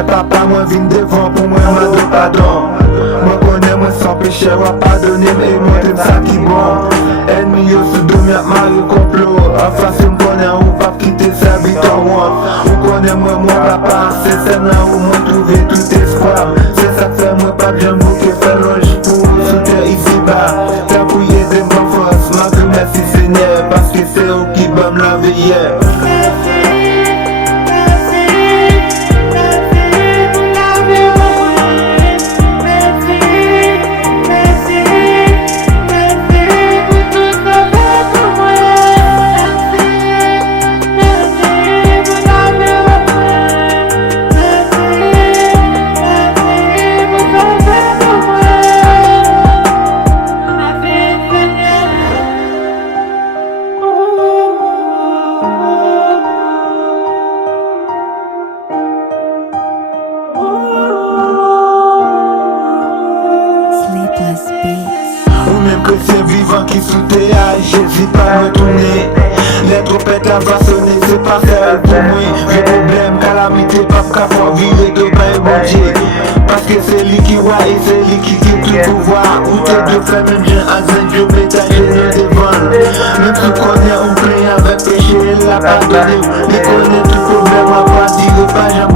connais papa, moi vine devant pour moi m'a de pardon. Moi connais moi sans péché, moi pardonner mais moi t'aime ça qui bon. Ennemi yo sous dos, y'a mal au complot. En face me connais, ou pas quitter sa vie en moi. Ou connais moi mon papa, c'est ça là où moi trouver tout espoir. C'est ça que fait moi pas bien bouquet, fait loge pour soutenir ici bas. T'as bouillé de ma force, ma vie merci Seigneur, parce que c'est eux qui va me laver hier. Ou même que c'est vivant qui sous tes ailes, j'hésite pas à retourner. Les trompettes à va sonner, c'est pas celle pour moi. Les problèmes, calamité, pas qu'à faire vivre de bain mon Dieu. Parce que c'est lui qui voit et c'est lui qui quitte tout pouvoir. Ou t'es deux frères, même j'ai un zinc, je mets ta gêne devant. Même si connaît, on plaît avec péché, il l'a pardonné. Il connaît tout problème, on va pas dire pas jamais.